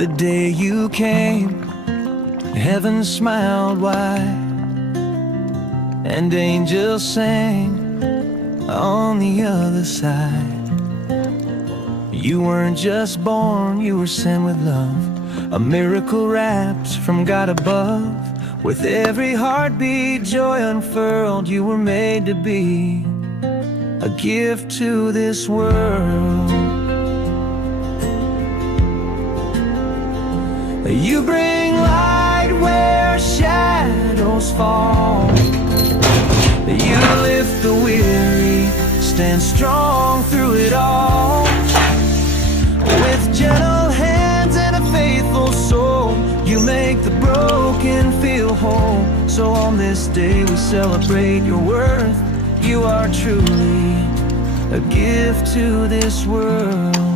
The day you came, heaven smiled wide, and angels sang on the other side. You weren't just born, you were sent with love, a miracle wrapped from God above. With every heartbeat, joy unfurled, you were made to be a gift to this world. You bring light where shadows fall. You lift the weary, stand strong through it all. With gentle hands and a faithful soul, you make the broken feel whole. So on this day we celebrate your worth. You are truly a gift to this world.